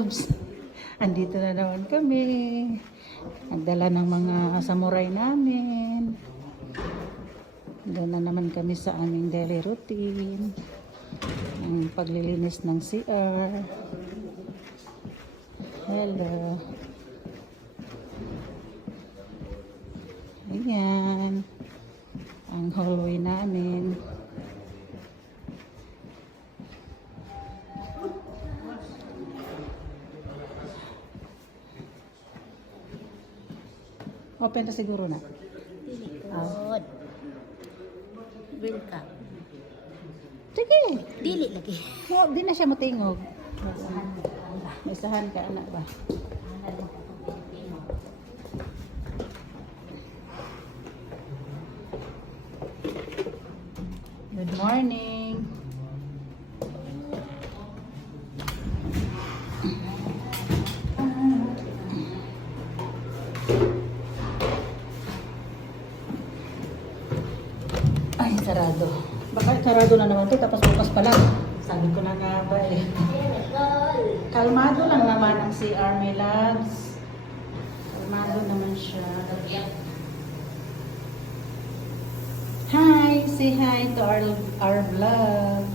loves. Andito na naman kami. Nagdala ng mga samurai namin. Doon na naman kami sa aming daily routine. Ang paglilinis ng CR. Hello. Ayan. Ang hallway namin. Open na siguro na. Good. Welcome. Sige. Dili lagi. No, di na siya matingog. May isahan ka, anak ba? Good morning. Ay, sarado. Baka sarado na naman ito, tapos bukas pa lang. Sabi ko na nga ba eh. Kalmado lang naman ang CR, my loves. Kalmado naman siya. Hi! Say hi to our vlog.